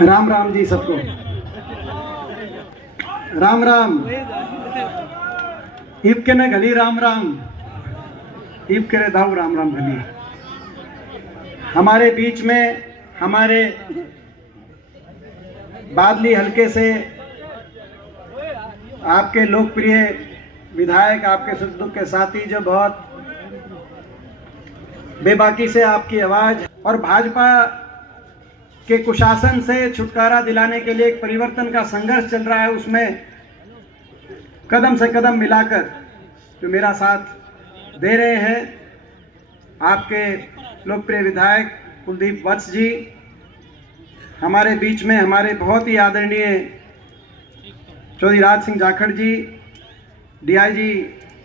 राम राम जी सबको, राम राम। ईब के ने गली राम राम, ईब के रे दाऊ राम राम गली। हमारे बीच में हमारे बादली हल्के से आपके लोकप्रिय विधायक, आपके सुख दुख के साथी, जो बहुत बेबाकी से आपकी आवाज और भाजपा के कुशासन से छुटकारा दिलाने के लिए एक परिवर्तन का संघर्ष चल रहा है, उसमें कदम से कदम मिलाकर जो मेरा साथ दे रहे हैं आपके लोकप्रिय विधायक कुलदीप वत्स जी, हमारे बीच में हमारे बहुत ही आदरणीय चौधरी राज सिंह जाखड़ जी, डीआईजी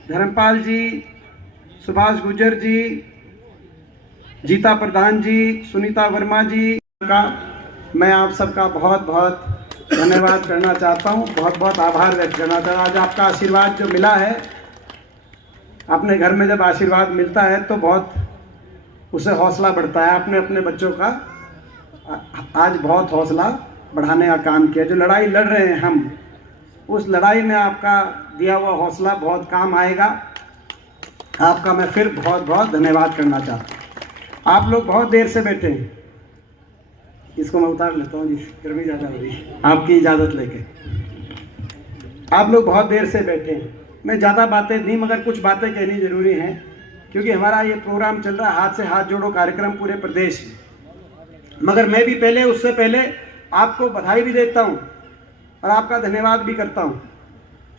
धर्मपाल जी, सुभाष गुर्जर जी, जीता प्रधान जी, सुनीता वर्मा जी का मैं आप सबका बहुत बहुत धन्यवाद करना चाहता हूँ, बहुत बहुत आभार व्यक्त करना चाहता हूँ। आज आपका आशीर्वाद जो मिला है, अपने घर में जब आशीर्वाद मिलता है तो बहुत उसे हौसला बढ़ता है। आपने अपने बच्चों का आज बहुत हौसला बढ़ाने का काम किया। जो लड़ाई लड़ रहे हैं हम, उस लड़ाई में आपका दिया हुआ हौसला बहुत काम आएगा। आपका मैं फिर बहुत बहुत धन्यवाद करना चाहता हूँ। आप लोग बहुत देर से बैठे हैं, इसको मैं उतार लेता हूँ जी, गर्मी ज़्यादा हो रही है, आपकी इजाज़त लेके। आप लोग बहुत देर से बैठे हैं, मैं ज़्यादा बातें नहीं, मगर कुछ बातें कहनी ज़रूरी हैं, क्योंकि हमारा ये प्रोग्राम चल रहा है हाथ से हाथ जोड़ो कार्यक्रम पूरे प्रदेश में। मगर मैं भी पहले, उससे पहले आपको बधाई भी देता हूँ और आपका धन्यवाद भी करता हूँ।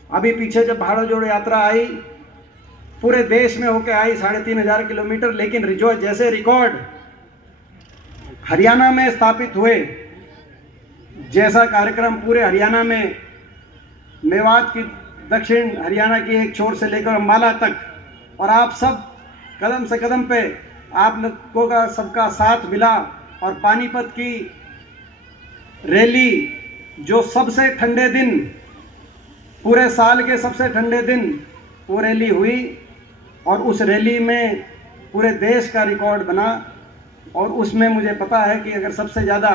अभी पीछे जब भारत जोड़ो यात्रा आई, पूरे देश में होके आई 3500 किलोमीटर, लेकिन जो जैसे रिकॉर्ड हरियाणा में स्थापित हुए, जैसा कार्यक्रम पूरे हरियाणा में, मेवात की दक्षिण हरियाणा की एक छोर से लेकर अम्बाला तक, और आप सब कदम से कदम पे आप लोगों का सबका साथ मिला, और पानीपत की रैली जो सबसे ठंडे दिन, पूरे साल के सबसे ठंडे दिन वो रैली हुई, और उस रैली में पूरे देश का रिकॉर्ड बना। और उसमें मुझे पता है कि अगर सबसे ज़्यादा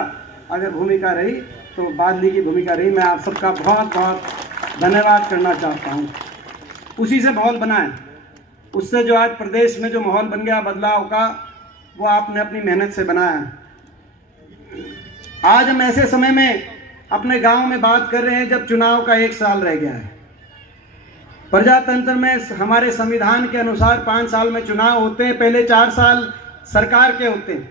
अगर भूमिका रही तो बादली की भूमिका रही। मैं आप सबका बहुत बहुत धन्यवाद करना चाहता हूँ। उसी से माहौल बना है, उससे जो आज प्रदेश में जो माहौल बन गया बदलाव का, वो आपने अपनी मेहनत से बनाया है। आज हम ऐसे समय में अपने गांव में बात कर रहे हैं जब चुनाव का 1 साल रह गया है। प्रजातंत्र में हमारे संविधान के अनुसार 5 साल में चुनाव होते हैं, पहले 4 साल सरकार के होते हैं,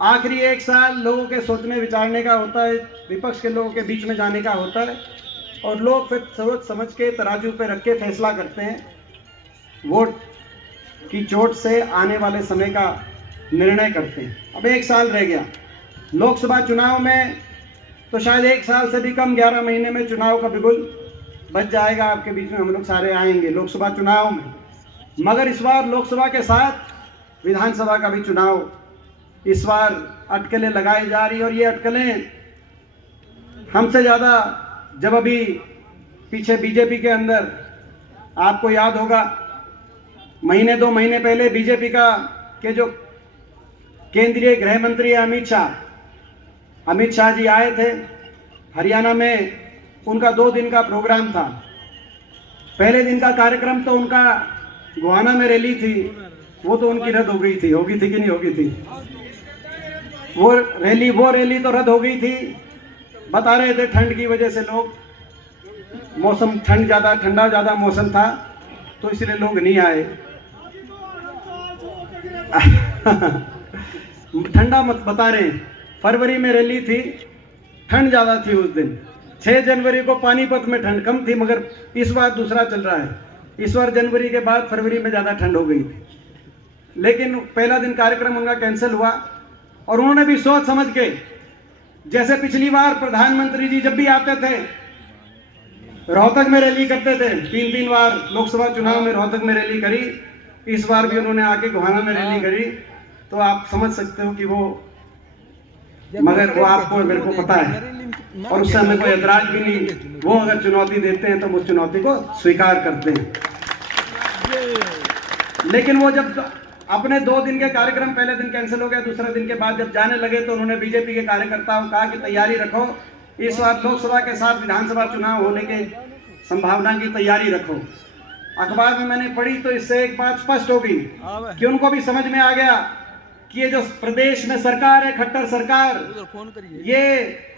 आखिरी 1 साल लोगों के सोचने विचारने का होता है, विपक्ष के लोगों के बीच में जाने का होता है, और लोग फिर सोच समझ के तराजू पे रख के फैसला करते हैं। वोट की चोट से आने वाले समय का निर्णय करते हैं। अब 1 साल रह गया लोकसभा चुनाव में, तो शायद 1 साल से भी कम 11 महीने में चुनाव का बिगुल बच जाएगा। आपके बीच में हम लोग सारे आएंगे लोकसभा चुनाव में। मगर इस बार लोकसभा के साथ विधानसभा का भी चुनाव, इस बार अटकलें लगाई जा रही, और ये अटकलें हमसे ज़्यादा, जब अभी पीछे बीजेपी के अंदर आपको याद होगा, 2 महीने पहले बीजेपी के जो केंद्रीय गृह मंत्री अमित शाह जी आए थे हरियाणा में। उनका 2 दिन का प्रोग्राम था। पहले दिन का कार्यक्रम तो उनका गोहाना में रैली थी, वो तो उनकी रद्द हो गई थी। होगी थी कि नहीं होगी थी वो रैली तो रद्द हो गई थी। बता रहे थे ठंड की वजह से लोग, मौसम ठंडा ज़्यादा मौसम था, तो इसलिए लोग नहीं आए। ठंडा मत बता रहे, फरवरी में रैली थी, ठंड ज़्यादा थी उस दिन। 6 जनवरी को पानीपत में ठंड कम थी, मगर इस बार दूसरा चल रहा है। इस बार जनवरी के बाद फरवरी में ज़्यादा ठंड हो गई थी। लेकिन पहला दिन कार्यक्रम उनका कैंसिल हुआ, और उन्होंने भी सोच समझ के, जैसे पिछली बार प्रधानमंत्री जी जब भी आते थे रोहतक में रैली करते थे, 3 बार लोकसभा चुनाव में रोहतक में रैली करी, इस बार भी उन्होंने आके गोहाना में रैली करी। तो आप समझ सकते हो कि वो, मगर वो आपको, मेरे को पता है, और उससे हमें कोई एतराज भी नहीं। वो अगर चुनौती देते हैं तो उस चुनौती को स्वीकार करते हैं। लेकिन वो जब अपने 2 दिन के कार्यक्रम पहले दिन कैंसिल हो गया, दूसरे दिन के बाद जब जाने लगे तो उन्होंने बीजेपी के कार्यकर्ताओं को कहा कि तैयारी रखो, इस बार लोकसभा के साथ विधानसभा चुनाव होने के संभावना की तैयारी रखो। अखबार में मैंने पढ़ी तो इससे एक बात स्पष्ट होगी कि उनको भी समझ में आ गया कि ये जो प्रदेश में सरकार है, खट्टर सरकार, ये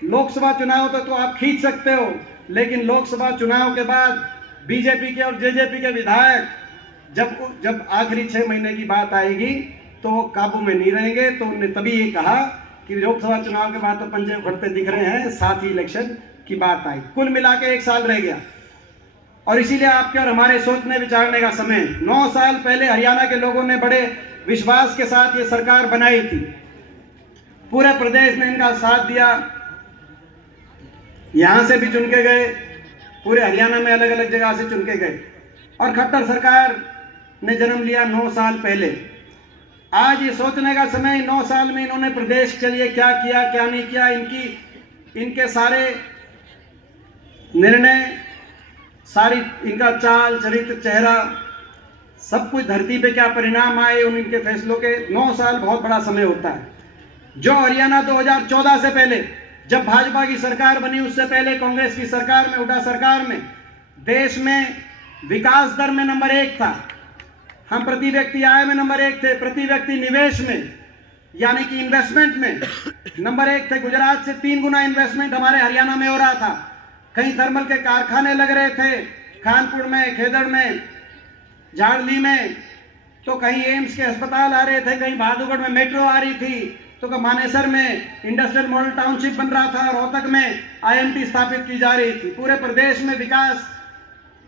लोकसभा चुनाव तो आप खींच सकते हो, लेकिन लोकसभा चुनाव के बाद बीजेपी के और जेजेपी के विधायक जब आखिरी 6 महीने की बात आएगी तो वो काबू में नहीं रहेंगे। तो उन्होंने तभी ये कहा कि लोकसभा चुनाव के बाद तो पंजे उखड़ते दिख रहे हैं, साथ ही इलेक्शन की बात आई। कुल मिला के 1 साल रह गया और इसीलिए आपके और हमारे सोचने विचारने का समय। 9 साल पहले हरियाणा के लोगों ने बड़े विश्वास के साथ ये सरकार बनाई थी, पूरे प्रदेश ने इनका साथ दिया, यहां से भी चुन के गए, पूरे हरियाणा में अलग अलग जगह से चुन के गए और खट्टर सरकार ने जन्म लिया 9 साल पहले। आज ये सोचने का समय, 9 साल में इन्होंने प्रदेश के लिए क्या किया, क्या नहीं किया, इनके सारे निर्णय, सारी इनका चाल चरित्र, चेहरा, सब कुछ धरती पे क्या परिणाम आए उन इनके फैसलों के। 9 साल बहुत बड़ा समय होता है। जो हरियाणा 2014 से पहले, जब भाजपा की सरकार बनी, उससे पहले कांग्रेस की सरकार में, हुड्डा सरकार में, देश में विकास दर में नंबर 1 था। हम प्रति व्यक्ति आय में नंबर 1 थे, प्रति व्यक्ति निवेश में यानी कि इन्वेस्टमेंट में नंबर 1 थे। गुजरात से 3 गुना इन्वेस्टमेंट हमारे हरियाणा में हो रहा था। कहीं थर्मल के कारखाने लग रहे थे, कानपुर में, खेदड़ में, झाड़ली में, तो कहीं एम्स के अस्पताल आ रहे थे, कहीं बहादुरगढ़ में मेट्रो आ रही थी, तो मानेसर में इंडस्ट्रियल मॉडल टाउनशिप बन रहा था, रोहतक में आईएमटी स्थापित की जा रही थी। पूरे प्रदेश में विकास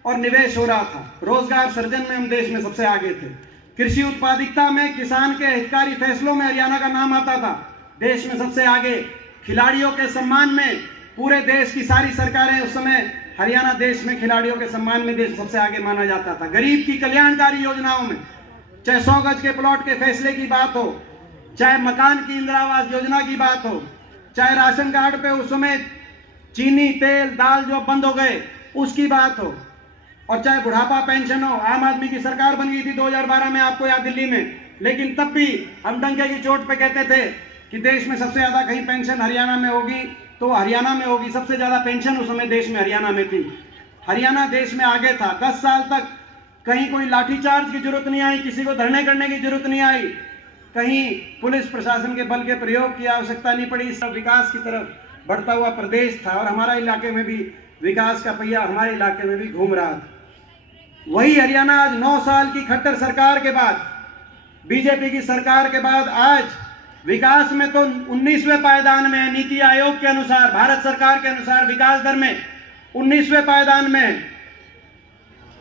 और निवेश हो रहा था। रोजगार सृजन में हम देश में सबसे आगे थे। कृषि उत्पादकता में, किसान के हितकारी फैसलों में हरियाणा का नाम आता था, देश में सबसे आगे। खिलाड़ियों के सम्मान में पूरे देश की सारी सरकारें, उस समय हरियाणा देश में खिलाड़ियों के सम्मान में देश सबसे आगे माना जाता था। गरीब की कल्याणकारी योजनाओं में, चाहे 100 गज के प्लॉट के फैसले की बात हो, चाहे मकान की इंदिरा आवास योजना की बात हो, चाहे राशन कार्ड पे उस समय चीनी, तेल, दाल जो बंद हो गए उसकी बात हो, और चाहे बुढ़ापा पेंशन हो। आम आदमी की सरकार बन गई थी 2012 में, आपको याद, दिल्ली में, लेकिन तब भी हम डंके की चोट पे कहते थे कि देश में सबसे ज्यादा कहीं पेंशन हरियाणा में होगी तो हरियाणा में होगी। सबसे ज्यादा पेंशन उस समय देश में हरियाणा में थी। हरियाणा देश में आगे था। 10 साल तक कहीं कोई लाठीचार्ज की जरूरत नहीं आई, किसी को धरने करने की जरूरत नहीं आई, कहीं पुलिस प्रशासन के बल के प्रयोग की आवश्यकता नहीं पड़ी। सब विकास की तरफ बढ़ता हुआ प्रदेश था और हमारे इलाके में भी विकास का पहिया हमारे इलाके में भी घूम रहा था। वही हरियाणा आज 9 साल की खट्टर सरकार के बाद, बीजेपी की सरकार के बाद, आज विकास में तो 19वें पायदान में है। नीति आयोग के अनुसार, भारत सरकार के अनुसार विकास दर में 19वें पायदान में,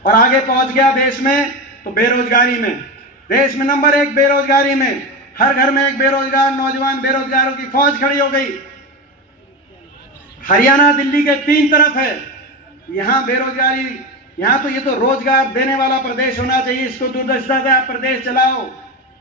और आगे पहुंच गया देश में तो बेरोजगारी में। देश में नंबर 1 बेरोजगारी में। हर घर में एक बेरोजगार नौजवान, बेरोजगारों की फौज खड़ी हो गई। हरियाणा दिल्ली के 3 तरफ है। यहां बेरोजगारी, यहां तो ये तो रोजगार देने वाला प्रदेश होना चाहिए, इसको दूरदर्शिता से आप प्रदेश चलाओ।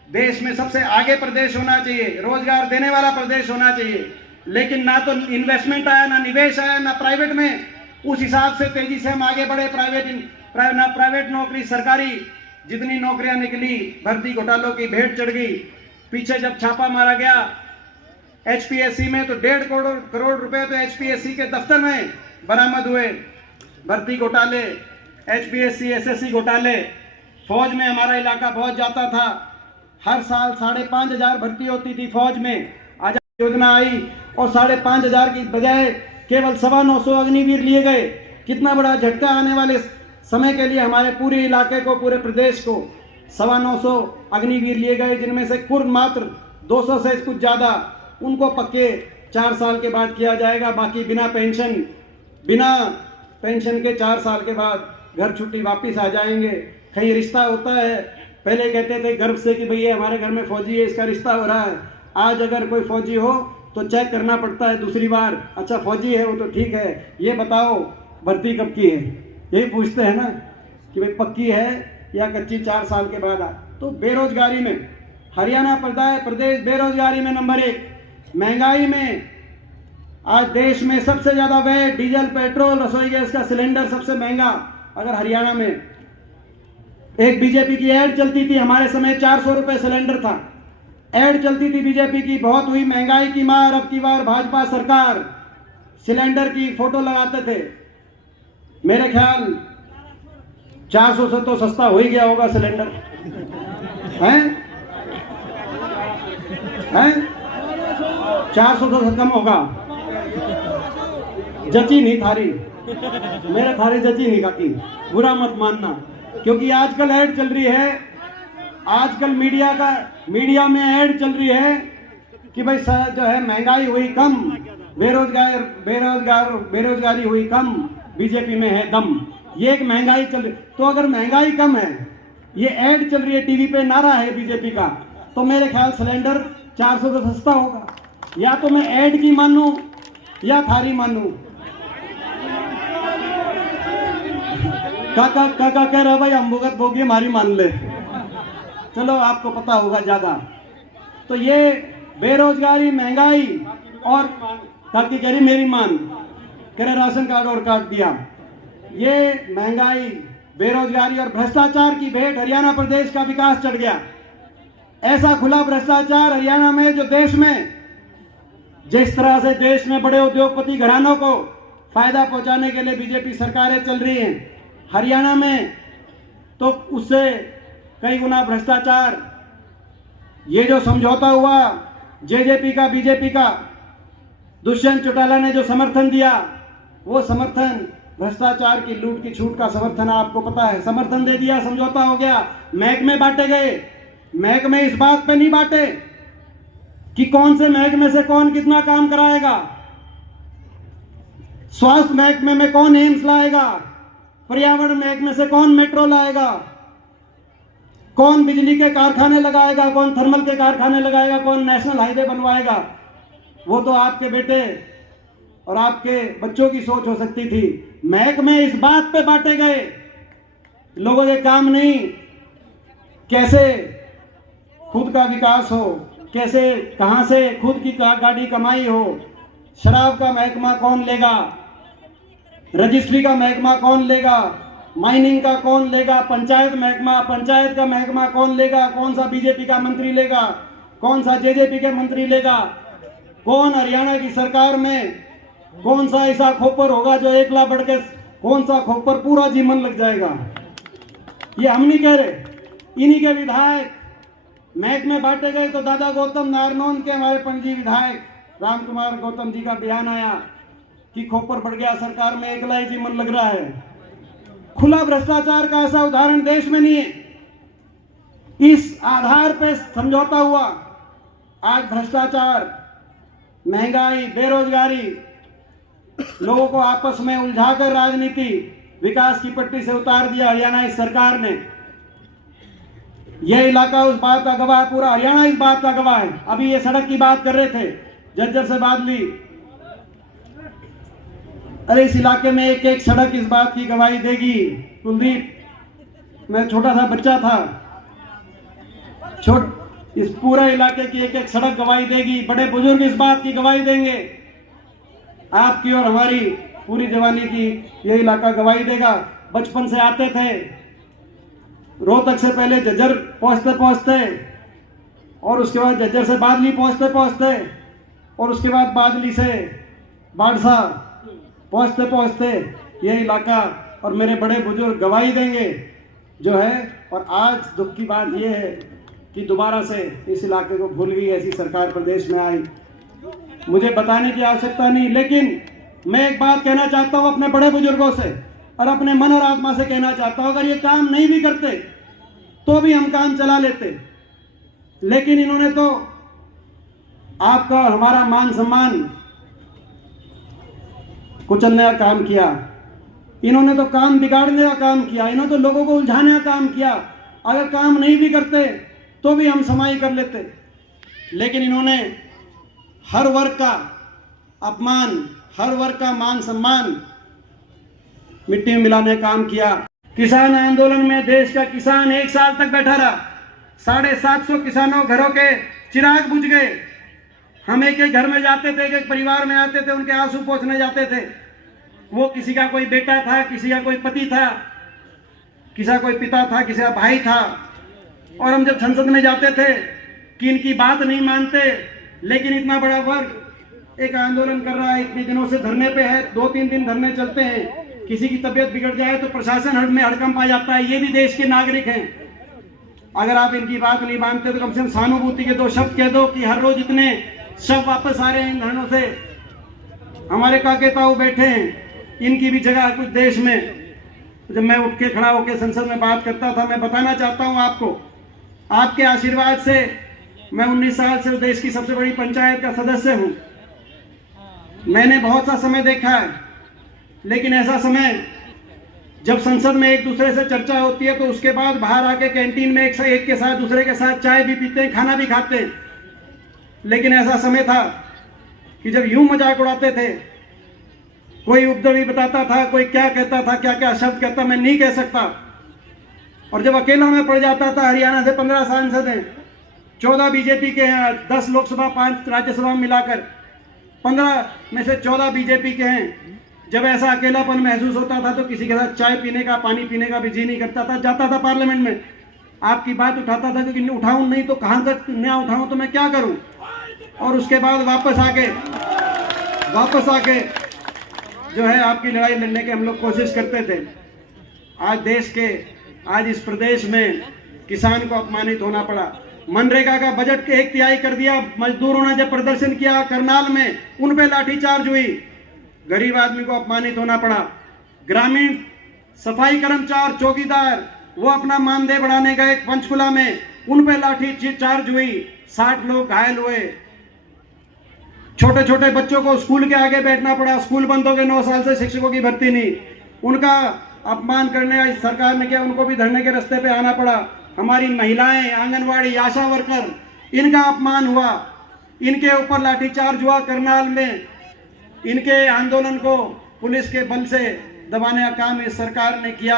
देश में सबसे आगे प्रदेश होना चाहिए, रोजगार देने वाला प्रदेश होना चाहिए, लेकिन ना तो इन्वेस्टमेंट आया, ना निवेश आया, ना प्राइवेट में उस हिसाब से तेजी से हम आगे बढ़े। प्राइवेट नौकरी, सरकारी जितनी नौकरियां निकली, भर्ती घोटालों की भेंट चढ़ गई। पीछे जब छापा मारा गया एचपीएससी में तो 1.5 करोड़ रुपए तो एचपीएससी के दफ्तर में बरामद हुए। भर्ती घोटाले, एचपीएससी, एसएससी घोटाले। फौज में हमारा इलाका बहुत जाता था, हर साल 5,500 भर्ती होती थी फौज में। आज योजना आई और 5,500 की बजाय केवल 925 अग्निवीर लिए गए। कितना बड़ा झटका आने वाले समय के लिए हमारे पूरे इलाके को, पूरे प्रदेश को। 925 अग्निवीर लिए गए, जिनमें से कुल मात्र 200 से कुछ ज़्यादा उनको पक्के 4 साल के बाद किया जाएगा। बाकी बिना पेंशन के 4 साल के बाद घर छुट्टी वापस आ जाएंगे। कहीं रिश्ता होता है, पहले कहते थे गर्व से कि भैया हमारे घर में फौजी है, इसका रिश्ता हो रहा है। आज अगर कोई फौजी हो तो चेक करना पड़ता है दूसरी बार, अच्छा फौजी है वो तो ठीक है, ये बताओ भर्ती कब की है, यही पूछते हैं ना कि भाई पक्की है या कच्ची 4 साल के बाद। तो बेरोजगारी में हरियाणा प्रदेश बेरोजगारी में नंबर 1। महंगाई में आज देश में सबसे ज्यादा व्यय, डीजल, पेट्रोल, रसोई गैस का सिलेंडर सबसे महंगा अगर हरियाणा में। एक बीजेपी की ऐड चलती थी, हमारे समय 400 रुपये सिलेंडर था। ऐड चलती थी बीजेपी की, बहुत हुई महंगाई की मार, अब की बार भाजपा सरकार, सिलेंडर की फोटो लगाते थे। मेरे ख्याल 400 से तो सस्ता हो ही गया होगा सिलेंडर, हैं? 400 से कम होगा। जची नहीं थारी, मेरे थारी जची नहीं खाती, बुरा मत मानना, क्योंकि आजकल ऐड चल रही है, आजकल मीडिया में ऐड चल रही है कि भाई जो है महंगाई हुई कम, बेरोजगारी हुई कम, बीजेपी में है दम। ये एक महंगाई चल रही, तो अगर महंगाई कम है, ये ऐड चल रही है, टीवी पे नारा है बीजेपी का, तो मेरे ख्याल सिलेंडर 400 से सस्ता होगा। या तो मैं ऐड की मानूं या थारी मानूं। काका कह रहा भाई हम भुगत भोगी हमारी मान ले, चलो आपको पता होगा ज्यादा। तो ये बेरोजगारी, महंगाई और काकी कह रही मेरी मान, कह रहे राशन कार्ड और काट दिया। ये महंगाई, बेरोजगारी और भ्रष्टाचार की भेंट हरियाणा प्रदेश का विकास चढ़ गया। ऐसा खुला भ्रष्टाचार हरियाणा में, जो देश में, जिस तरह से देश में बड़े उद्योगपति घरानों को फायदा पहुंचाने के लिए बीजेपी सरकारें चल रही हैं, हरियाणा में तो उससे कई गुना भ्रष्टाचार। ये जो समझौता हुआ जेजेपी का, बीजेपी का, दुष्यंत चौटाला ने जो समर्थन दिया, वो समर्थन भ्रष्टाचार की लूट की छूट का समर्थन, आपको पता है। समर्थन दे दिया, समझौता हो गया, महकमे बांटे गए। महकमे इस बात पे नहीं बांटे कि कौन से महकमे से कौन कितना काम कराएगा। स्वास्थ्य महकमे में कौन एम्स लाएगा, पर्यावरण महकमे से कौन मेट्रो लाएगा, कौन बिजली के कारखाने लगाएगा, कौन थर्मल के कारखाने लगाएगा, कौन नेशनल हाईवे बनवाएगा, वो तो आपके बेटे और आपके बच्चों की सोच हो सकती थी। महकमे इस बात पे बांटे गए, लोगों के काम नहीं, कैसे खुद का विकास हो, कैसे कहां से खुद की गाड़ी कमाई हो। शराब का महकमा कौन लेगा, रजिस्ट्री का महकमा कौन लेगा, माइनिंग का कौन लेगा, पंचायत का महकमा कौन लेगा, कौन सा बीजेपी का मंत्री लेगा, कौन सा जेजेपी के मंत्री लेगा, कौन हरियाणा की सरकार में कौन सा ऐसा खोपर होगा जो एकला बढ़ के, कौन सा खोपर पूरा जीवन लग जाएगा। ये हम नहीं कह रहे, इन्हीं के विधायक महकमे बांटे गए। तो दादा गौतम नारनौन के हमारे पणजी विधायक राम कुमार गौतम जी का बयान आया कि खोपर बढ़ गया सरकार में, एकला ही जीवन लग रहा है। खुला भ्रष्टाचार का ऐसा उदाहरण देश में नहीं है। इस आधार पर समझौता हुआ। आज भ्रष्टाचार, महंगाई, बेरोजगारी, लोगों को आपस में उलझाकर राजनीति, विकास की पट्टी से उतार दिया हरियाणा इस सरकार ने। यह इलाका उस बात का गवाह है, पूरा हरियाणा इस बात का गवाह है। अभी ये सड़क की बात कर रहे थे, झज्जर से बादली, अरे इस इलाके में एक एक सड़क इस बात की गवाही देगी। कुलदीप, मैं छोटा सा बच्चा था, इस पूरे इलाके की एक एक सड़क गवाही देगी। बड़े बुजुर्ग इस बात की गवाही देंगे, आपकी और हमारी पूरी जवानी की ये इलाका गवाही देगा। बचपन से आते थे, रोहतक से पहले झज्जर पहुंचते पहुंचते, और उसके बाद झज्जर से बादली पहुंचते पहुंचते, और उसके बाद बादली से बाड़सा पहुंचते पहुंचते ये इलाका और मेरे बड़े बुजुर्ग गवाही देंगे जो है। और आज दुख की बात यह है कि दोबारा से इस इलाके को भूल गई ऐसी सरकार प्रदेश में आई। मुझे बताने की आवश्यकता नहीं, लेकिन मैं एक बात कहना चाहता हूं अपने बड़े बुजुर्गों से और अपने मन और आत्मा से कहना चाहता हूं, अगर ये काम नहीं भी करते तो भी हम काम चला लेते, लेकिन इन्होंने तो आपका और हमारा मान सम्मान कुचलने का काम किया। इन्होंने तो काम बिगाड़ने का काम किया, इन्होंने तो लोगों को उलझाने का काम किया। अगर काम नहीं भी करते तो भी हम समाई कर लेते, लेकिन इन्होंने हर वर्ग का अपमान, हर वर्ग का मान सम्मान मिट्टी में मिलाने का काम किया। किसान आंदोलन में देश का किसान 1 साल तक बैठा रहा। 750 किसानों घरों के चिराग बुझ गए। हम एक एक घर में जाते थे, एक एक परिवार में आते थे, उनके आंसू पोंछने जाते थे। वो किसी का कोई बेटा था, किसी का कोई पति था, किसी का कोई पिता था, किसी का भाई था। और हम जब संसद में जाते थे कि इनकी बात नहीं मानते, लेकिन इतना बड़ा वर्ग एक आंदोलन कर रहा है, इतने दिनों से धरने पे है, 2-3 दिन धरने चलते हैं, किसी की तबीयत बिगड़ जाए तो प्रशासन में हड़कंप आ जाता है। ये भी देश के नागरिक हैं। अगर आप इनकी बात नहीं मानते तो कम से कम सहानुभूति के 2 शब्द कह दो कि हर रोज इतने शव वापस आ रहे हैं इन धरनों से, हमारे काकेताऊ बैठे हैं, इनकी भी जगह कुछ देश में। जब मैं उठ के खड़ा होकर संसद में बात करता था, मैं बताना चाहता हूं आपको, आपके आशीर्वाद से मैं 19 साल से देश की सबसे बड़ी पंचायत का सदस्य हूं। मैंने बहुत सा समय देखा है, लेकिन ऐसा समय जब संसद में एक दूसरे से चर्चा होती है तो उसके बाद बाहर आके कैंटीन में एक के साथ दूसरे के साथ चाय भी पीते हैं, खाना भी खाते हैं। लेकिन ऐसा समय था कि जब यूं मजाक उड़ाते थे, कोई उपद्रवी बताता था, कोई क्या कहता था, क्या क्या शब्द कहता, मैं नहीं कह सकता। और जब अकेला में पड़ जाता था, हरियाणा से 15 सांसद हैं, 14 बीजेपी के हैं, 10 लोकसभा 5 राज्यसभा मिलाकर 15 में से 14 बीजेपी के हैं। जब ऐसा अकेलापन महसूस होता था तो किसी के साथ चाय पीने का, पानी पीने का भी जी नहीं करता था। जाता था पार्लियामेंट में, आपकी बात उठाता था, क्योंकि उठाऊं नहीं तो कहां तक ना उठाऊं तो मैं क्या करूं। और उसके बाद वापस आके जो है आपकी लड़ाई लड़ने की हम लोग कोशिश करते थे। आज इस प्रदेश में किसान को अपमानित होना पड़ा। मनरेगा का बजट के 1/3 कर दिया। मजदूरों ने जब प्रदर्शन किया करनाल में, उन पे लाठीचार्ज हुई। गरीब आदमी को अपमानित होना पड़ा। ग्रामीण सफाई कर्मचारी, चौकीदार, वो अपना मानदेय बढ़ाने गए पंचकुला में, उन पे लाठीचार्ज हुई, 60 लोग घायल हुए। छोटे छोटे बच्चों को स्कूल के आगे बैठना पड़ा, स्कूल बंद हो गए, 9 साल से शिक्षकों की भर्ती नहीं। उनका अपमान करने सरकार ने किया, उनको भी धरने के रास्ते पे आना पड़ा। हमारी महिलाएं, आंगनवाड़ी, आशा वर्कर, इनका अपमान हुआ, इनके ऊपर लाठीचार्ज हुआ करनाल में। इनके आंदोलन को पुलिस के बल से दबाने का काम इस सरकार ने किया।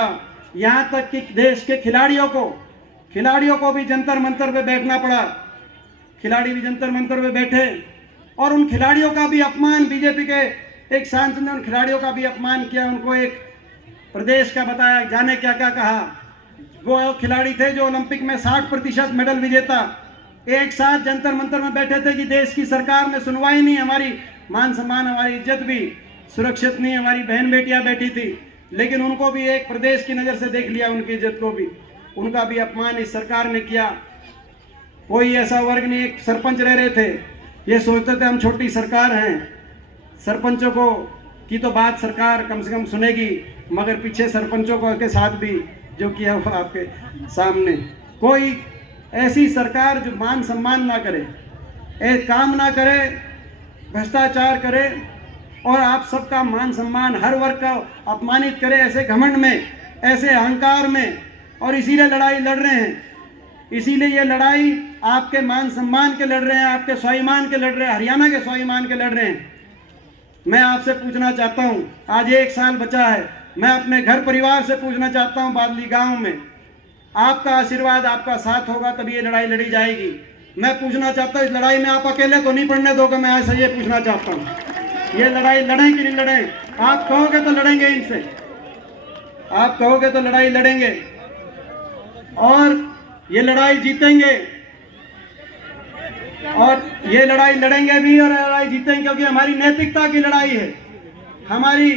यहाँ तक कि देश के खिलाड़ियों को भी जंतर मंतर पे बैठना पड़ा। खिलाड़ी भी जंतर मंतर पे बैठे और उन खिलाड़ियों का भी अपमान, बीजेपी के एक सांसद ने उन खिलाड़ियों का भी अपमान किया। उनको एक प्रदेश का बताया, जाने क्या क्या कहा। वो खिलाड़ी थे जो ओलंपिक में 60% मेडल विजेता, एक साथ जंतर मंतर में बैठे थे कि देश की सरकार ने सुनवाई नहीं, हमारी मान सम्मान, हमारी इज्जत भी सुरक्षित नहीं, हमारी बहन बेटियां बैठी थी। लेकिन उनको भी एक प्रदेश की नज़र से देख लिया, उनकी इज्जत को भी, उनका भी अपमान इस सरकार ने किया। कोई ऐसा वर्ग नहीं, एक सरपंच रह रहे थे, ये सोचते थे हम छोटी सरकार हैं, सरपंचों को की तो बात सरकार कम से कम सुनेगी, मगर पीछे सरपंचों को के साथ भी जो किया वो आपके सामने। कोई ऐसी सरकार जो मान सम्मान ना करे, एक काम ना करे, भ्रष्टाचार करे और आप सबका मान सम्मान, हर वर्ग का अपमानित करे, ऐसे घमंड में, ऐसे अहंकार में। और इसीलिए लड़ाई लड़ रहे हैं, इसीलिए ये लड़ाई आपके मान सम्मान के लड़ रहे हैं, आपके स्वाभिमान के लड़ रहे हैं, हरियाणा के स्वाभिमान के लड़ रहे हैं। मैं आपसे पूछना चाहता हूं, आज 1 साल बचा है, मैं अपने घर परिवार से पूछना चाहता हूं, बादली गांव में आपका आशीर्वाद, आपका साथ होगा तभी ये लड़ाई लड़ी जाएगी। मैं पूछना चाहता हूं, इस लड़ाई में आप अकेले तो नहीं पड़ने दोगे। मैं ऐसा ये पूछना चाहता हूं, ये लड़ाई लड़ें कि नहीं लड़ें? आप कहोगे तो लड़ेंगे इनसे, आप कहोगे तो लड़ाई लड़ेंगे और ये लड़ाई जीतेंगे, और ये लड़ाई लड़ेंगे भी और लड़ाई जीतेंगे, क्योंकि हमारी नैतिकता की लड़ाई है। हमारी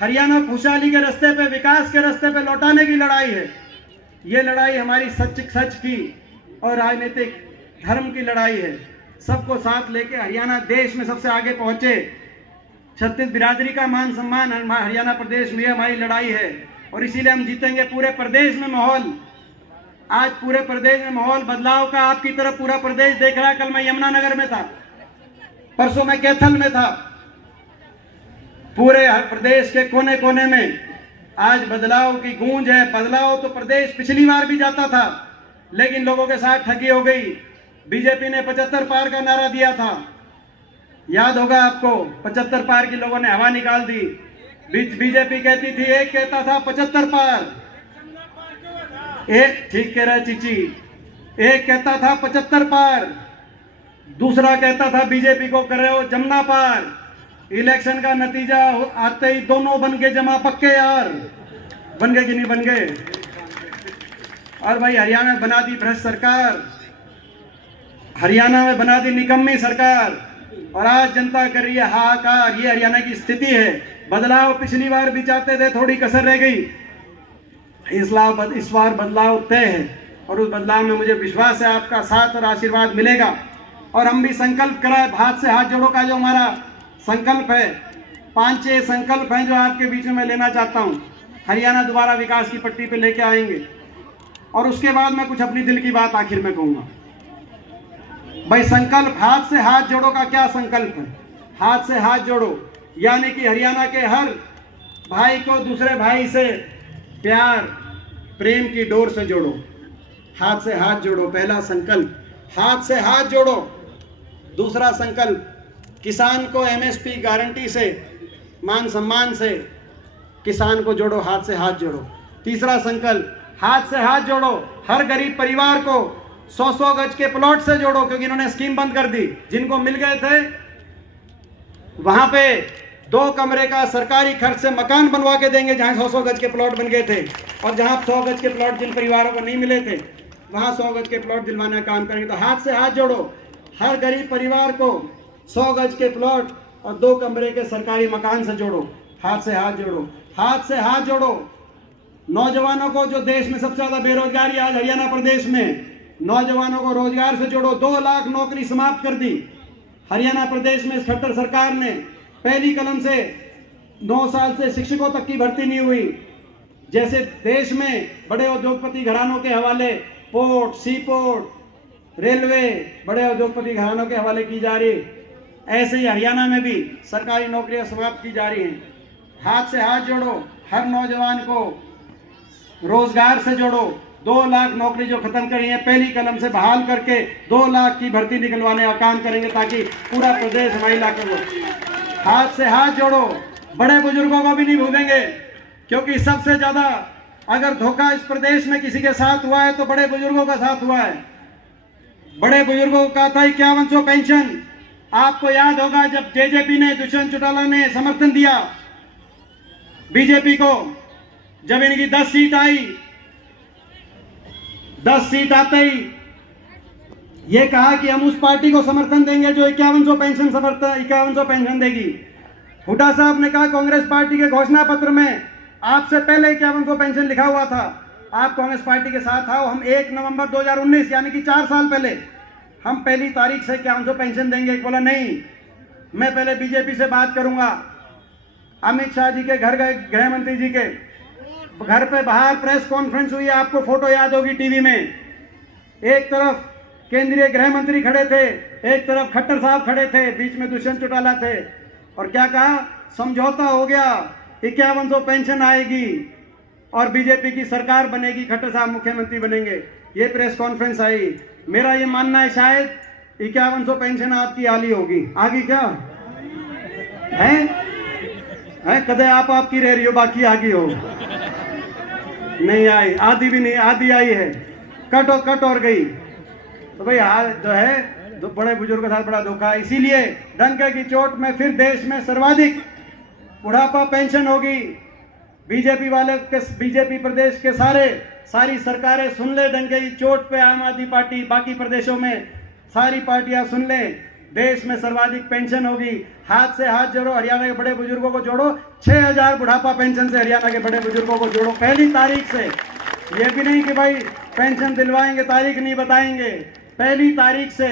हरियाणा खुशहाली के रास्ते पे, विकास के रास्ते पे लौटाने की लड़ाई है। ये लड़ाई हमारी सच की और राजनीतिक धर्म की लड़ाई है। सबको साथ लेके हरियाणा देश में सबसे आगे पहुंचे। 36 बिरादरी का मान सम्मान हरियाणा प्रदेश में हमारी लड़ाई है और इसीलिए हम जीतेंगे। पूरे प्रदेश में माहौल, आज पूरे प्रदेश में माहौल बदलाव का आपकी तरफ पूरा प्रदेश देख रहा है। कल मैं यमुनानगर में था, परसों मैं कैथल में था। पूरे प्रदेश के कोने कोने में आज बदलाव की गूंज है। बदलाव तो प्रदेश पिछली बार भी जाता था, लेकिन लोगों के साथ ठगी हो गई। बीजेपी ने 75 पार का नारा दिया था, याद होगा आपको। 75 पार की लोगों ने हवा निकाल दी। बीजेपी कहती थी, एक कहता था 75 पार, एक ठीक कह रहा है चीची, एक कहता था 75 पार, दूसरा कहता था बीजेपी को कर रहे हो जमुना पार। इलेक्शन का नतीजा आते ही दोनों बन के जमा पक्के यार। बन गए कि नहीं बन गए? और भाई हरियाणा में बना दी भ्रष्ट सरकार, हरियाणा में बना दी निकम्मी सरकार, और आज जनता कर रही है हाहाकार। ये हरियाणा की स्थिति है। बदलाव पिछली बार भी चाहते थे, थोड़ी कसर रह गई। इस बार बदलाव तय है, और उस बदलाव में मुझे विश्वास है आपका साथ और आशीर्वाद मिलेगा। और हम भी संकल्प कराए, हाथ से हाथ जोड़ो का जो हमारा संकल्प है, 5-6 संकल्प हैं जो आपके बीच में मैं लेना चाहता हूँ। हरियाणा दोबारा विकास की पट्टी पे लेके आएंगे। और उसके बाद मैं कुछ अपनी दिल की बात आखिर में कहूँगा। भाई संकल्प हाथ से हाथ जोड़ो का क्या संकल्प है? हाथ से हाथ जोड़ो यानी कि हरियाणा के हर भाई को दूसरे भाई से प्यार प्रेम की डोर से जोड़ो। हाथ से हाथ जोड़ो, पहला संकल्प हाथ से हाथ जोड़ो। दूसरा संकल्प किसान को एमएसपी गारंटी से, मान सम्मान से किसान को जोड़ो, हाथ से हाथ जोड़ो। तीसरा संकल्प हाथ से हाथ जोड़ो, हर गरीब परिवार को 100-100 गज के प्लॉट से जोड़ो, क्योंकि इन्होंने स्कीम बंद कर दी। जिनको मिल गए थे वहां पे 2 कमरे का सरकारी खर्च से मकान बनवा के देंगे, जहां 100-100 गज के प्लॉट बन गए थे। और जहां 100 गज के प्लॉट जिन परिवारों को नहीं मिले थे, वहां 100 गज के प्लॉट दिलवाने का काम करेंगे। तो हाथ से हाथ जोड़ो, हर गरीब परिवार को 100 गज के प्लॉट और 2 कमरे के सरकारी मकान से जोड़ो। हाथ से हाथ जोड़ो, हाथ से हाथ जोड़ो। नौजवानों को, जो देश में सबसे ज्यादा बेरोजगारी आज हरियाणा प्रदेश में, नौजवानों को रोजगार से जोड़ो। 2 लाख नौकरी समाप्त कर दी हरियाणा प्रदेश में इस खट्टर सरकार ने। पहली कलम से 9 साल से शिक्षकों तक की भर्ती नहीं हुई। जैसे देश में बड़े उद्योगपति घरानों के हवाले पोर्ट, सी पोर्ट, रेलवे बड़े उद्योगपति घरानों के हवाले की जा रही, ऐसे ही हरियाणा में भी सरकारी नौकरियां समाप्त की जा रही हैं। हाथ से हाथ जोड़ो, हर नौजवान को रोजगार से जोड़ो। 2 लाख नौकरी जो खत्म करी है पहली कलम से बहाल करके 2 लाख की भर्ती निकलवाने का काम करेंगे, ताकि पूरा प्रदेश हमारे इलाके को। हाथ से हाथ जोड़ो, बड़े बुजुर्गों को भी नहीं भूलेंगे, क्योंकि सबसे ज्यादा अगर धोखा इस प्रदेश में किसी के साथ हुआ है तो बड़े बुजुर्गों का साथ हुआ है। बड़े बुजुर्गों का था 5100 पेंशन। आपको याद होगा जब जेजेपी ने, दुष्यंत चौटाला ने समर्थन दिया बीजेपी को, जब इनकी 10 सीट आई, 10 सीट आते ही ये कहा कि हम उस पार्टी को समर्थन देंगे जो 5100 पेंशन देगी। हुड्डा साहब ने कहा कांग्रेस पार्टी के घोषणा पत्र में आपसे पहले 5100 पेंशन लिखा हुआ था, आप कांग्रेस पार्टी के साथ आओ, हम 1 नवंबर 2019 यानी कि 4 साल पहले हम पहली तारीख से 5100 पेंशन देंगे। बोला नहीं, मैं पहले बीजेपी से बात करूंगा। अमित शाह जी के घर गए, गृह मंत्री जी के घर पे बाहर प्रेस कॉन्फ्रेंस हुई, आपको फोटो याद होगी टीवी में। एक तरफ केंद्रीय गृह मंत्री खड़े थे, एक तरफ खट्टर साहब खड़े थे, बीच में दुष्यंत चौटाला थे, और क्या कहा, समझौता हो गया, 5100 पेंशन आएगी और बीजेपी की सरकार बनेगी, खट्टर साहब मुख्यमंत्री बनेंगे। ये प्रेस कॉन्फ्रेंस आई। मेरा ये मानना है शायद 5100 पेंशन आपकी आली होगी। आगे क्या है कदे आपकी रह रही हो, बाकी आगे हो नहीं आई, आधी भी नहीं, आधी आई है, कट और गई। तो भाई जो है बड़े बुजुर्गों के साथ बड़ा धोखा। इसीलिए डंके की चोट में फिर देश में सर्वाधिक बुढ़ापा पेंशन होगी। बीजेपी प्रदेश के सारी सरकारें सुन ले, डंके की चोट पे आम आदमी पार्टी, बाकी प्रदेशों में सारी पार्टियां सुन ले, देश में सर्वाधिक पेंशन होगी। हाथ से हाथ जोड़ो, हरियाणा के बड़े बुजुर्गों को जोड़ो। 6000 बुढ़ापा पेंशन से हरियाणा के बड़े बुजुर्गों को जोड़ो पहली तारीख से। ये भी नहीं कि भाई पेंशन दिलवाएंगे, तारीख नहीं बताएंगे, पहली तारीख से,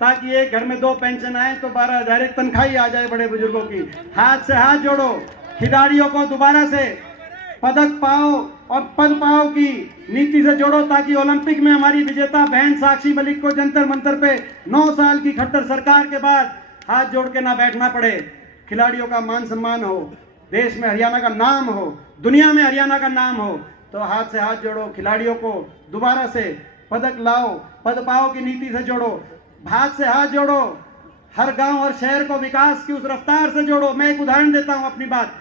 ताकि एक घर में 2 पेंशन आए तो 12,000 एक तनख्वाही आ जाए बड़े बुजुर्गों की। हाथ से हाथ जोड़ो, खिलाड़ियों को दोबारा से पदक पाओ और पद पाओ की नीति से जोड़ो, ताकि ओलंपिक में हमारी विजेता बहन साक्षी मलिक को जंतर मंतर पे 9 साल की खट्टर सरकार के बाद हाथ जोड़ के ना बैठना पड़े। खिलाड़ियों का मान सम्मान हो, देश में हरियाणा का नाम हो, दुनिया में हरियाणा का नाम हो। तो हाथ से हाथ जोड़ो, खिलाड़ियों को दोबारा से पदक लाओ, पद पाओ की नीति से जोड़ो। हाथ से हाथ जोड़ो, हर गांव और शहर को विकास की उस रफ्तार से जोड़ो। मैं एक उदाहरण देता हूं अपनी बात।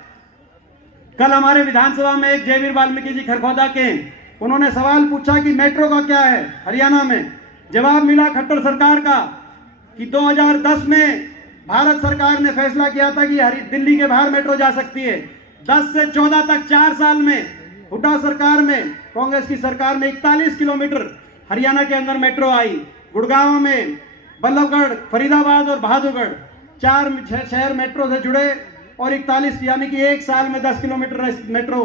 कल हमारे विधानसभा में एक जयवीर वाल्मीकि जी खरगोदा के, उन्होंने सवाल पूछा कि मेट्रो का क्या है हरियाणा में। जवाब मिला खट्टर सरकार का कि 2010 में भारत सरकार ने फैसला किया था कि दिल्ली के बाहर मेट्रो जा सकती है। 10 से 14 तक 4 साल में हुड्डा सरकार में, कांग्रेस की सरकार में 41 किलोमीटर हरियाणा के अंदर मेट्रो आई। गुड़गांव में, बल्लभगढ़, फरीदाबाद और बहादुरगढ़ 4 शहर मेट्रो से जुड़े और 41 यानी कि एक साल में 10 किलोमीटर मेट्रो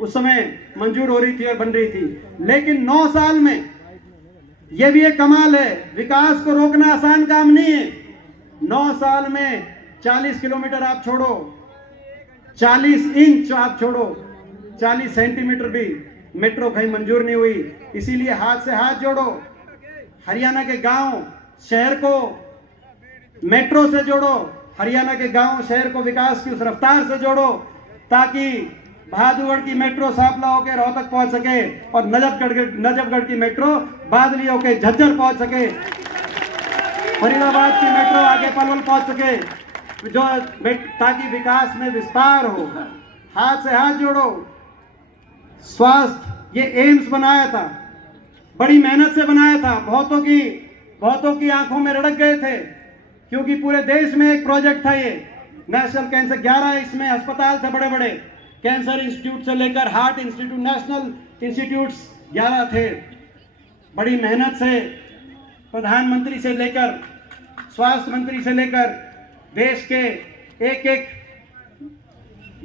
उस समय मंजूर हो रही थी और बन रही थी। लेकिन 9 साल में, यह भी एक कमाल है, विकास को रोकना आसान काम नहीं है। 9 साल में 40 किलोमीटर आप छोड़ो, 40 इंच आप छोड़ो, 40 सेंटीमीटर भी मेट्रो कहीं मंजूर नहीं हुई। इसीलिए हाथ से हाथ जोड़ो, हरियाणा के गांव शहर को मेट्रो से जोड़ो, हरियाणा के गांव शहर को विकास की उस रफ्तार से जोड़ो ताकि बहादुरगढ़ की मेट्रो सापला होकर रोहतक पहुंच सके और नजफगढ़ की मेट्रो बादली होकर झज्जर पहुंच सके, फरीदाबाद की मेट्रो आगे पलवल पहुंच सके, जो ताकि विकास में विस्तार हो। हाथ से हाथ जोड़ो। स्वास्थ्य, ये एम्स बनाया था, बड़ी मेहनत से बनाया था, बहुतों की आंखों में रड़क गए थे क्योंकि पूरे देश में एक प्रोजेक्ट था ये नेशनल कैंसर। 11 इसमें अस्पताल थे बड़े बड़े, कैंसर इंस्टीट्यूट से लेकर हार्ट इंस्टीट्यूट, नेशनल इंस्टीट्यूट्स 11 थे। बड़ी मेहनत से प्रधानमंत्री से लेकर स्वास्थ्य मंत्री से लेकर देश के एक एक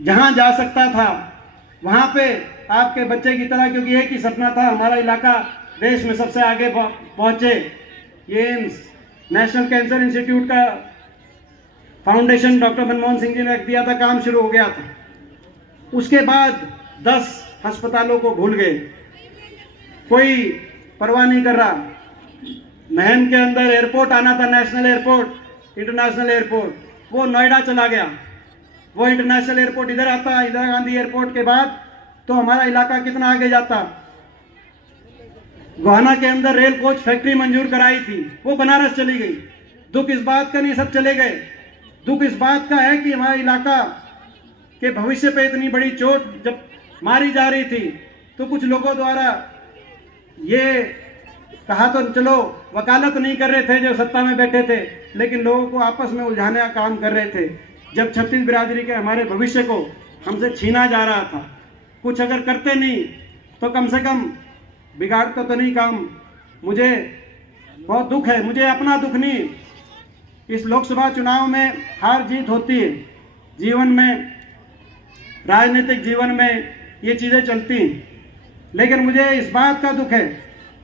जहां जा सकता था वहां पे आपके बच्चे की तरह, क्योंकि एक ही सपना था हमारा इलाका देश में सबसे आगे पहुंचे। ये एम्स नेशनल कैंसर इंस्टीट्यूट का फाउंडेशन डॉक्टर मनमोहन सिंह जी ने रख दिया था, काम शुरू हो गया था। उसके बाद 10 अस्पतालों को भूल गए, कोई परवाह नहीं कर रहा। महम के अंदर एयरपोर्ट आना था, नेशनल एयरपोर्ट, इंटरनेशनल एयरपोर्ट, वो नोएडा चला गया। वो इंटरनेशनल एयरपोर्ट इधर आता, इंदिरा गांधी एयरपोर्ट के बाद तो हमारा इलाका कितना आगे जाता। गोहाना के अंदर रेल कोच फैक्ट्री मंजूर कराई थी, वो बनारस चली गई। दुख इस बात का नहीं सब चले गए, दुख इस बात का है कि हमारा इलाका के भविष्य पे इतनी बड़ी चोट जब मारी जा रही थी तो कुछ लोगों द्वारा ये कहा तो चलो वकालत नहीं कर रहे थे जो सत्ता में बैठे थे, लेकिन लोगों को आपस में उलझाने का काम कर रहे थे। जब छत्तीस बिरादरी के हमारे भविष्य को हमसे छीना जा रहा था, कुछ अगर करते नहीं तो कम से कम बिगाड़ता तो नहीं काम। मुझे बहुत दुख है, मुझे अपना दुख नहीं। इस लोकसभा चुनाव में हार जीत होती है, जीवन में, राजनीतिक जीवन में ये चीज़ें चलती हैं, लेकिन मुझे इस बात का दुख है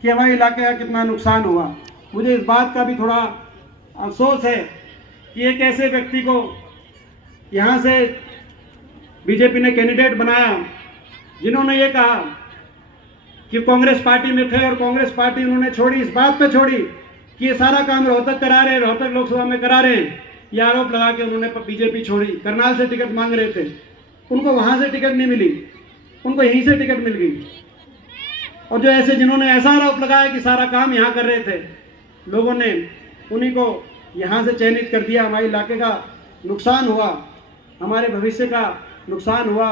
कि हमारे इलाके का कितना नुकसान हुआ। मुझे इस बात का भी थोड़ा अफसोस है कि एक ऐसे व्यक्ति को यहाँ से बीजेपी ने कैंडिडेट बनाया जिन्होंने ये कहा कि कांग्रेस पार्टी में थे और कांग्रेस पार्टी उन्होंने छोड़ी, इस बात पे छोड़ी कि ये सारा काम रोहतक करा रहे, रोहतक लोकसभा में करा रहे हैं, ये आरोप लगा के उन्होंने बीजेपी छोड़ी। करनाल से टिकट मांग रहे थे, उनको वहाँ से टिकट नहीं मिली, उनको यहीं से टिकट मिल गई। और जो ऐसे जिन्होंने ऐसा आरोप लगाया कि सारा काम यहाँ कर रहे थे, लोगों ने उन्हीं को यहाँ से चयनित कर दिया। हमारे इलाके का नुकसान हुआ, हमारे भविष्य का नुकसान हुआ।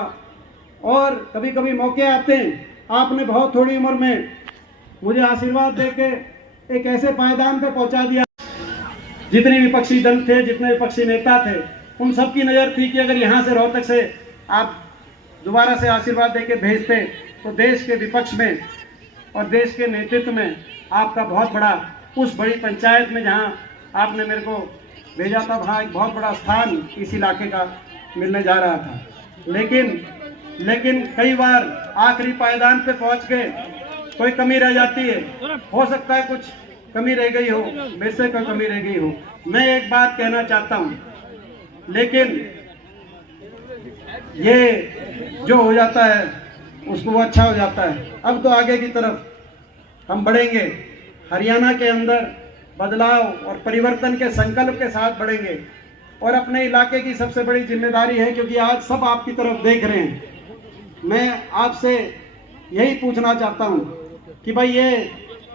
और कभी कभी मौके आते हैं, आपने बहुत थोड़ी उम्र में मुझे आशीर्वाद देके एक ऐसे पायदान पे पहुंचा दिया। जितने विपक्षी दल थे, जितने विपक्षी नेता थे, उन सबकी नज़र थी कि अगर यहाँ से रोहतक से आप दोबारा से आशीर्वाद देके भेजते तो देश के विपक्ष में और देश के नेतृत्व में आपका बहुत बड़ा, उस बड़ी पंचायत में जहाँ आपने मेरे को भेजा था, वहाँ एक बहुत बड़ा स्थान इस इलाके का मिलने जा रहा था। लेकिन कई बार आखिरी पायदान पे पहुंच गए, कोई कमी रह जाती है। हो सकता है कुछ कमी रह गई हो, वैसे कोई कमी रह गई हो। मैं एक बात कहना चाहता हूं, लेकिन ये जो हो जाता है उसको वो अच्छा हो जाता है। अब तो आगे की तरफ हम बढ़ेंगे, हरियाणा के अंदर बदलाव और परिवर्तन के संकल्प के साथ बढ़ेंगे। और अपने इलाके की सबसे बड़ी जिम्मेदारी है, क्योंकि आज सब आपकी तरफ देख रहे हैं। मैं आपसे यही पूछना चाहता हूं कि भाई ये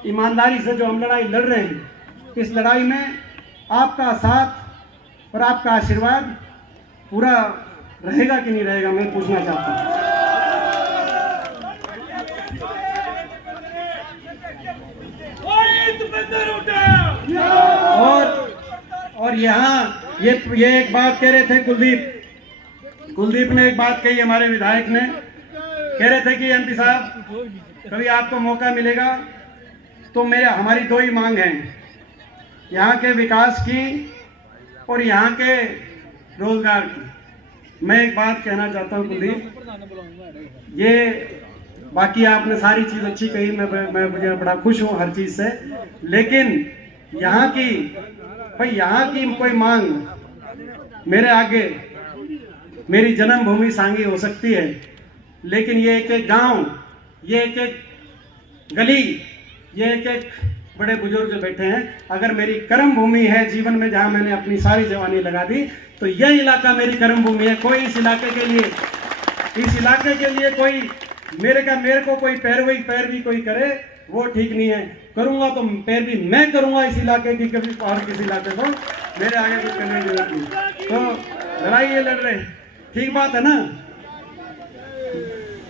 ईमानदारी से जो हम लड़ाई लड़ रहे हैं, इस लड़ाई में आपका साथ और आपका आशीर्वाद पूरा रहेगा कि नहीं रहेगा, मैं पूछना चाहता हूं। और यहाँ ये एक बात कह रहे थे, कुलदीप ने एक बात कही, हमारे विधायक ने, कह रहे थे कि एमपी साहब कभी आपको मौका मिलेगा तो हमारी दो ही मांग हैं, यहाँ के विकास की और यहाँ के रोजगार की। मैं एक बात कहना चाहता हूँ कुलदीप, ये बाकी आपने सारी चीज अच्छी कही, मुझे बड़ा खुश हूँ हर चीज से, लेकिन यहाँ की भाई यहाँ की कोई मांग मेरे आगे, मेरी जन्मभूमि सांगी हो सकती है, लेकिन ये एक एक गांव, ये एक एक गली, ये एक एक बड़े बुजुर्ग जो बैठे हैं, अगर मेरी कर्म भूमि है जीवन में जहां मैंने अपनी सारी जवानी लगा दी, तो यह इलाका मेरी कर्म भूमि है। कोई इस इलाके के लिए कोई मेरे को कोई पैरवी कोई करे वो ठीक नहीं है। करूंगा तो पैरवी मैं करूंगा इस इलाके की, कभी और किसी इलाके को मेरे आगे कुछ करने की जरूरत नहीं। तो लड़ाई ये लड़ रहे, ठीक बात है ना।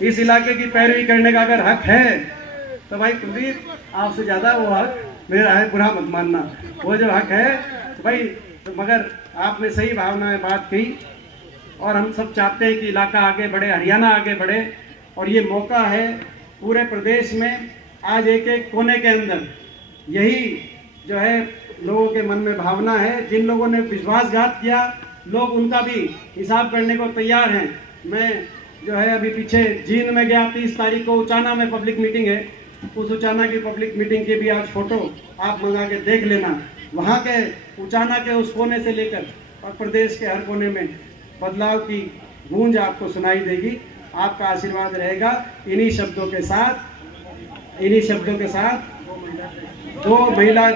इस इलाके की पैरवी करने का अगर हक है तो भाई कुलदीप आपसे ज्यादा वो हक मेरा है, बुरा मत मानना। वो जो हक है तो भाई, तो मगर आपने सही भावना में बात की और हम सब चाहते हैं कि इलाका आगे बढ़े, हरियाणा आगे बढ़े, और ये मौका है पूरे प्रदेश में। आज एक एक कोने के अंदर यही जो है लोगों के मन में भावना है। जिन लोगों ने विश्वासघात किया, लोग उनका भी हिसाब करने को तैयार हैं। मैं जो है अभी पीछे जींद में गया, 30 तारीख को उचाना में पब्लिक मीटिंग है, उस उचाना की पब्लिक मीटिंग की भी आज फोटो आप मंगा के देख लेना। वहाँ के उचाना के उस कोने से लेकर और प्रदेश के हर कोने में बदलाव की गूंज आपको सुनाई देगी। आपका आशीर्वाद रहेगा। इन्हीं शब्दों के साथ दो महिला